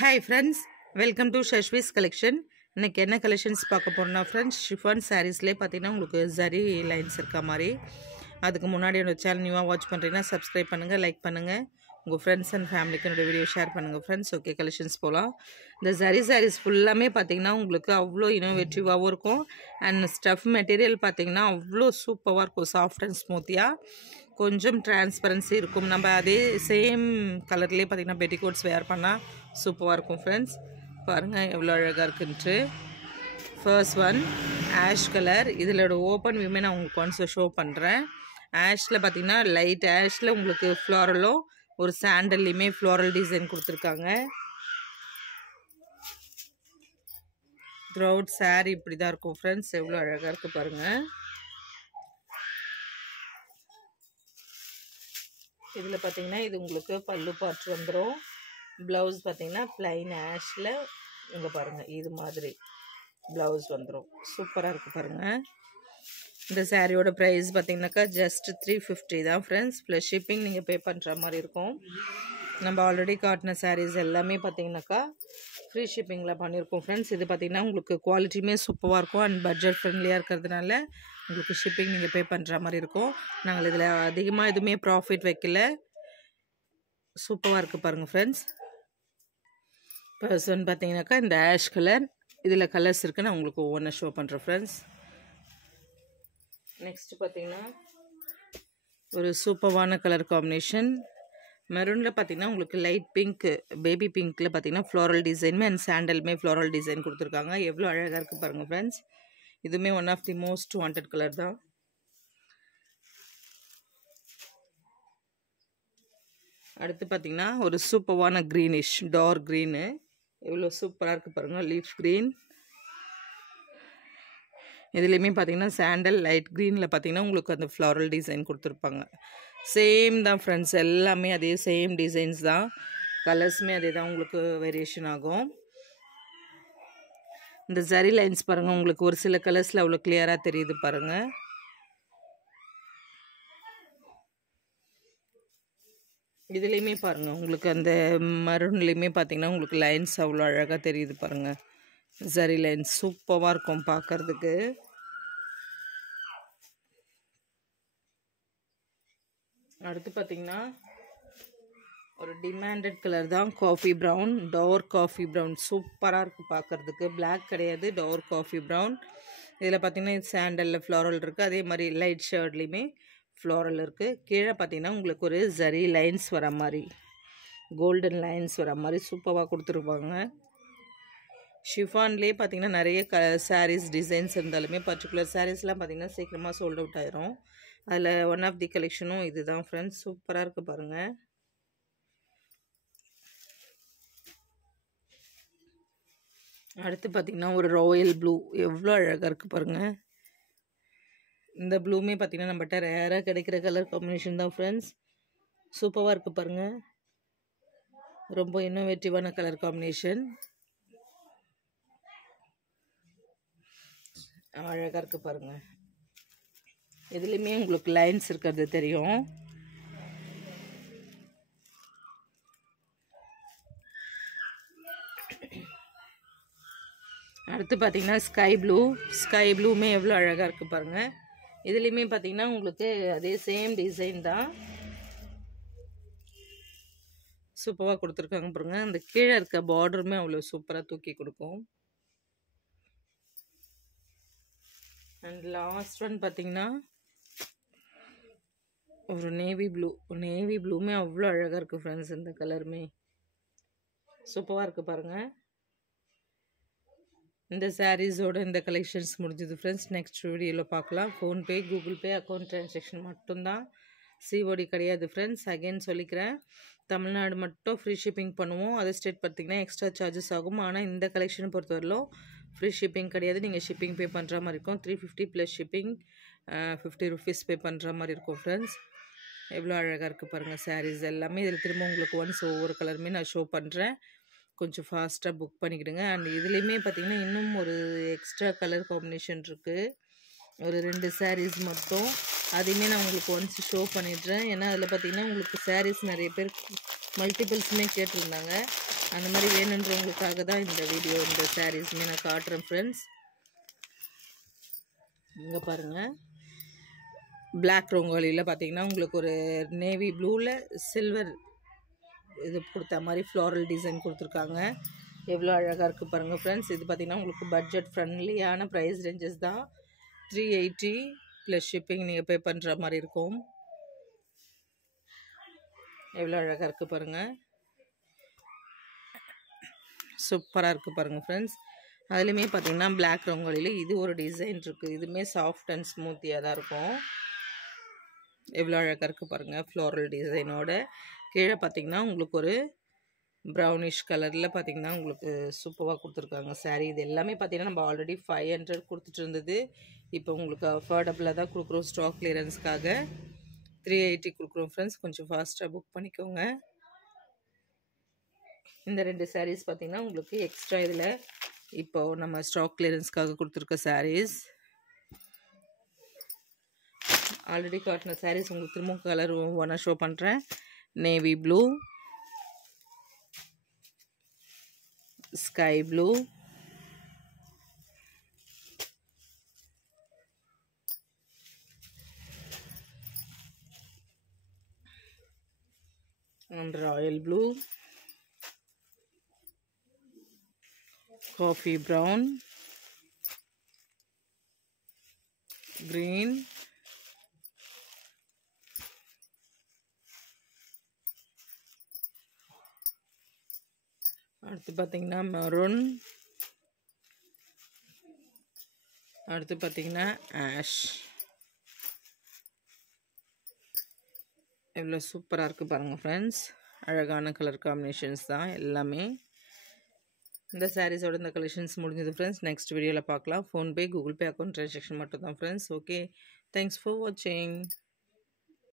Hi friends, welcome to Shashvi's collection. இன்னைக்கு என்ன collections பார்க்க போறோம்னா ஃப்ரெண்ட்ஸ் ஷிஃபான் சாரீஸ்லேயே பார்த்தீங்கன்னா உங்களுக்கு ஜரி லைன்ஸ் இருக்க மாதிரி. அதுக்கு முன்னாடி என்னோட சேனல் நியூவாக வாட்ச் பண்ணுறீங்கன்னா சப்ஸ்கிரைப் பண்ணுங்கள், லைக் பண்ணுங்கள், உங்கள் ஃப்ரெண்ட்ஸ் அண்ட் ஃபேமிலிக்கு என்னோட வீடியோ ஷேர் பண்ணுங்கள் ஃப்ரெண்ட்ஸ். ஓகே, கலெக்ஷன்ஸ் போகலாம். இந்த ஜரி சாரீஸ் ஃபுல்லாமே பார்த்தீங்கன்னா உங்களுக்கு அவ்வளோ இனோவேட்டிவாகவும் இருக்கும். அண்ட் ஸ்டஃப் மெட்டீரியல் பார்த்தீங்கன்னா அவ்வளோ சூப்பராக இருக்கும், சாஃப்ட் அண்ட் ஸ்மூத்தியாக. கொஞ்சம் டிரான்ஸ்பரன்சி இருக்கும். நம்ம அதே சேம் கலர்லேயே பார்த்தீங்கன்னா பெட்டிகோட்ஸ் வேர் பண்ணால் சூப்பராக இருக்கும் ஃப்ரெண்ட்ஸ். பாருங்கள் எவ்வளோ அழகாக இருக்குன்ட்டு. First one ash colour. இதிலோட ஓப்பன் வியூமே நான் உங்களுக்கு ஒன்ஸ் ஷோ பண்ணுறேன். ஆஷில் பார்த்தீங்கன்னா லைட் ஆஷில் உங்களுக்கு ஃப்ளாரலும் ஒரு சாண்டல்லையுமே ஃப்ளாரல் டிசைன் கொடுத்துருக்காங்க. த்ரூஅவுட் சாரீ இப்படி தான் இருக்கும் ஃப்ரெண்ட்ஸ். எவ்வளோ அழகாக இருக்குது பாருங்கள். இதில் பார்த்தீங்கன்னா இது உங்களுக்கு பல்லு பாட்டு வந்துடும். ப்ளவுஸ் பார்த்தீங்கன்னா ப்ளைன் ஆஷில் இங்கே பாருங்கள் இது மாதிரி ப்ளவுஸ் வந்துடும். சூப்பராக இருக்குது பாருங்கள். இந்த சாரியோட ப்ரைஸ் பார்த்தீங்கன்னாக்கா ஜஸ்ட் 350 தான் ஃப்ரெண்ட்ஸ். ப்ளஸ் ஷிப்பிங் நீங்கள் பே பண்ணுற மாதிரி இருக்கும். நம்ம ஆல்ரெடி காட்டின சாரீஸ் எல்லாமே பார்த்தீங்கன்னாக்கா ஃப்ரீ ஷிப்பிங்கில் பண்ணியிருக்கோம் ஃப்ரெண்ட்ஸ். இது பார்த்தீங்கன்னா உங்களுக்கு குவாலிட்டியுமே சூப்பராக இருக்கும் அண்ட் பட்ஜெட் ஃப்ரெண்ட்லியாக இருக்கிறதுனால உங்களுக்கு ஷிப்பிங் நீங்கள் பே பண்ணுற மாதிரி இருக்கும். நாங்கள் இதில் அதிகமாக எதுவுமே ப்ராஃபிட் வைக்கல. சூப்பராக இருக்குது பாருங்கள் ஃப்ரெண்ட்ஸ். ஃபர்ஸ்ட் ஒன் பார்த்தீங்கன்னாக்கா இந்த ஆஷ் கலர். இதில் கலர்ஸ் இருக்குது, நான் உங்களுக்கு ஒவ்வொன்றா ஷோ பண்ணுறேன் ஃப்ரெண்ட்ஸ். நெக்ஸ்ட்டு பார்த்தீங்கன்னா ஒரு சூப்பரான கலர் காம்பினேஷன். மெரூனில் பார்த்தீங்கன்னா உங்களுக்கு லைட் பிங்க், பேபி பிங்க்கில் பார்த்தீங்கன்னா ஃப்ளாரல் டிசைனுமே அண்ட் சாண்டலுமே ஃப்ளாரல் டிசைன் கொடுத்துருக்காங்க. எவ்வளோ அழகாக இருக்குது பாருங்கள் ஃப்ரெண்ட்ஸ். இதுவுமே one of the most wanted colour தான். அடுத்து பார்த்தீங்கன்னா ஒரு சூப்பரான க்ரீனிஷ் டார்க் க்ரீனு. எவ்வளோ சூப்பராக இருக்குது பாருங்கள். Leaf green. இதுலேயுமே பார்த்தீங்கன்னா சாண்டல் லைட் க்ரீனில் பார்த்தீங்கன்னா உங்களுக்கு அந்த ஃப்ளாரல் டிசைன் கொடுத்துருப்பாங்க. சேம் தான் ஃப்ரெண்ட்ஸ், எல்லாமே அதே சேம் டிசைன்ஸ் தான். கலர்ஸுமே அதே தான், உங்களுக்கு வேரியேஷன் ஆகும். இந்த ஜரி லைன்ஸ் பாருங்கள், உங்களுக்கு ஒரு சில கலர்ஸில் அவ்வளோ கிளியராக தெரியுது பாருங்கள். இதுலேயுமே பாருங்கள் உங்களுக்கு அந்த மரூன்லேயுமே பார்த்தீங்கன்னா உங்களுக்கு லைன்ஸ் அவ்வளோ அழகாக தெரியுது பாருங்கள். ஜரி லைன்ஸ் சூப்பராக இருக்கும் பார்க்குறதுக்கு. அடுத்து பார்த்தீங்கன்னா ஒரு டிமாண்டட் கலர் தான், coffee brown, dark coffee brown. சூப்பராக இருக்குது பார்க்குறதுக்கு. பிளாக் கிடையாது, டார்க் காஃபி ப்ரௌன். இதில் பார்த்தீங்கன்னா இது சாண்டலில் ஃப்ளாரல் இருக்குது, அதே மாதிரி லைட் ஷர்ட்லேயுமே ஃப்ளாரல் இருக்குது. கீழே பார்த்தீங்கன்னா உங்களுக்கு ஒரு ஜரி லைன்ஸ் வர மாதிரி, கோல்டன் லைன்ஸ் வர மாதிரி சூப்பராக கொடுத்துருப்பாங்க. ஷிஃபான்லேயே பார்த்தீங்கன்னா நிறைய சாரீஸ் டிசைன்ஸ் இருந்தாலுமே பர்டிகுலர் சாரீஸ்லாம் பார்த்தீங்கன்னா சீக்கிரமாக சோல்ட் அவுட் ஆயிரும். அதில் ஒன் ஆஃப் தி கலெக்ஷனும் இது தான் ஃப்ரெண்ட்ஸ். சூப்பராக இருக்குது பாருங்கள். அடுத்து பார்த்தீங்கன்னா ஒரு ராயல் ப்ளூ. எவ்வளோ அழகாக இருக்குது பாருங்கள். இந்த ப்ளூமே பார்த்தீங்கன்னா நம்மகிட்ட ரேராக கிடைக்கிற கலர் காம்பினேஷன் தான் ஃப்ரெண்ட்ஸ். சூப்பராக இருக்குது பாருங்கள். ரொம்ப இன்னோவேட்டிவான கலர் காம்பினேஷன். அழகாக இருக்குது பாருங்கள். இதுலேயுமே உங்களுக்கு லைன்ஸ் இருக்கிறது தெரியும். அடுத்து பார்த்தீங்கன்னா ஸ்கை ப்ளூ. ஸ்கை ப்ளூமே எவ்வளோ அழகாக இருக்குது பாருங்கள். இதுலேயுமே பார்த்தீங்கன்னா உங்களுக்கு அதே சேம் டிசைன் தான், சூப்பராக கொடுத்துருக்காங்க பாருங்கள். அந்த கீழே இருக்க பார்டருமே அவ்வளோ சூப்பராக தூக்கி கொடுக்கும். அண்ட் லாஸ்ட் ஒன் பார்த்தீங்கன்னா ஒரு நேவி ப்ளூ. நேவி ப்ளூமே அவ்வளோ அழகாக இருக்குது ஃப்ரெண்ட்ஸ். இந்த கலருமே சூப்பராக இருக்குது பாருங்கள். இந்த சாரீஸோட இந்த கலெக்ஷன்ஸ் முடிஞ்சது ஃப்ரெண்ட்ஸ். நெக்ஸ்ட் வீடியோவில் பார்க்கலாம். PhonePe, Google Pay, account transaction மட்டும்தான், சிஓடி கிடையாது ஃப்ரெண்ட்ஸ். அகைன் சொல்லிக்கிறேன், தமிழ்நாடு மட்டும் ஃப்ரீ ஷிப்பிங் பண்ணுவோம். அதர் ஸ்டேட் பார்த்திங்கன்னா எக்ஸ்ட்ரா சார்ஜஸ் ஆகும். ஆனால் இந்த கலெக்ஷனை பொறுத்தவரையிலும் ஃப்ரீ ஷிப்பிங் கிடையாது. நீங்கள் ஷிப்பிங் பே பண்ணுற மாதிரி இருக்கும். 350 ப்ளஸ் ஷிப்பிங் 50 rupees பே பண்ணுற மாதிரி இருக்கும் ஃப்ரெண்ட்ஸ். எவ்வளோ அழகாக இருக்குது பாருங்கள் சாரீஸ் எல்லாமே. இதில் திரும்ப உங்களுக்கு ஒன்ஸ் ஒவ்வொரு கலருமே நான் ஷோ பண்ணுறேன். கொஞ்சம் ஃபாஸ்ட்டாக புக் பண்ணிக்கிடுங்க. அண்ட் இதுலேயுமே பார்த்திங்கன்னா இன்னும் ஒரு எக்ஸ்ட்ரா கலர் காம்பினேஷன் இருக்குது, ஒரு 2 சாரீஸ் மட்டும். அதையுமே நான் உங்களுக்கு ஒன்ஸ் ஷோ பண்ணிடுறேன். ஏன்னா அதில் பார்த்திங்கன்னா உங்களுக்கு சாரீஸ் நிறைய பேர் மல்டிபிள்ஸுமே கேட்டிருந்தாங்க. அந்த மாதிரி வேணுன்றவங்களுக்காக தான் இந்த வீடியோ, இந்த சாரீஸுமே நான் காட்டுறேன் ஃப்ரெண்ட்ஸ். இங்கே பாருங்கள், பிளாக் ரங்கோலியில் பார்த்தீங்கன்னா உங்களுக்கு ஒரு நேவி ப்ளூவில் சில்வர் இது கொடுத்த மாதிரி ஃப்ளாரல் டிசைன் கொடுத்துருக்காங்க. எவ்வளோ அழகாக இருக்குது பாருங்கள் ஃப்ரெண்ட்ஸ். இது பார்த்திங்கன்னா உங்களுக்கு பட்ஜெட் ஃப்ரெண்ட்லியான ப்ரைஸ் ரேஞ்சஸ் தான். 380 ப்ளஸ் ஷிப்பிங் நீங்கள் பே பண்ணுற மாதிரி இருக்கும். எவ்வளோ அழகாக இருக்குது பாருங்கள், சூப்பராக இருக்குது பாருங்கள் ஃப்ரெண்ட்ஸ். அதுலேயுமே பார்த்திங்கன்னா பிளாக் ரங்கோலியில் இது ஒரு டிசைன் இருக்குது. இதுவுமே சாஃப்ட் அண்ட் ஸ்மூத்தியாக தான் இருக்கும். எவ்வளோ அழகாக இருக்குது பாருங்கள், ஃப்ளோரல் டிசைனோட. கீழே பார்த்திங்கன்னா உங்களுக்கு ஒரு ப்ரௌனிஷ் கலரில் பார்த்திங்கன்னா உங்களுக்கு சூப்பராக கொடுத்துருக்காங்க சாரீ. இது எல்லாமே பார்த்திங்கன்னா நம்ம ஆல்ரெடி 500 கொடுத்துட்டு இருந்தது. இப்போ உங்களுக்கு அஃபோர்டபுளாக தான் கொடுக்குறோம். ஸ்டாக் கிளியரன்ஸ்க்காக 380 கொடுக்குறோம் ஃப்ரெண்ட்ஸ். கொஞ்சம் ஃபாஸ்ட்டாக புக் பண்ணிக்கோங்க. இந்த 2 சாரீஸ் பார்த்திங்கன்னா உங்களுக்கு எக்ஸ்ட்ரா இதில் இப்போது நம்ம ஸ்டாக் கிளியரன்ஸ்க்காக கொடுத்துருக்க சாரீஸ். ஆல்ரெடி காட்டின சாரீஸ் உங்களுக்கு திரும்ப கலர் ஒன்றா ஷோ பண்ணுறேன். Navy blue, sky blue, and royal blue, coffee brown, green, அடுத்து பார்த்தீங்கன்னா மெரூன், அடுத்து பார்த்தீங்கன்னா ஆஷ். எவ்வளோ சூப்பராக இருக்குது பாருங்கள் ஃப்ரெண்ட்ஸ். அழகான கலர் காம்பினேஷன்ஸ் தான் எல்லாமே. இந்த சாரீஸோட இந்த கலெக்ஷன்ஸ் முடிஞ்சது ஃப்ரெண்ட்ஸ். நெக்ஸ்ட் வீடியோவில் பார்க்கலாம். PhonePe, Google Pay account transaction மட்டும் தான் ஃப்ரெண்ட்ஸ். ஓகே, தேங்க்ஸ் ஃபார் வாட்சிங்.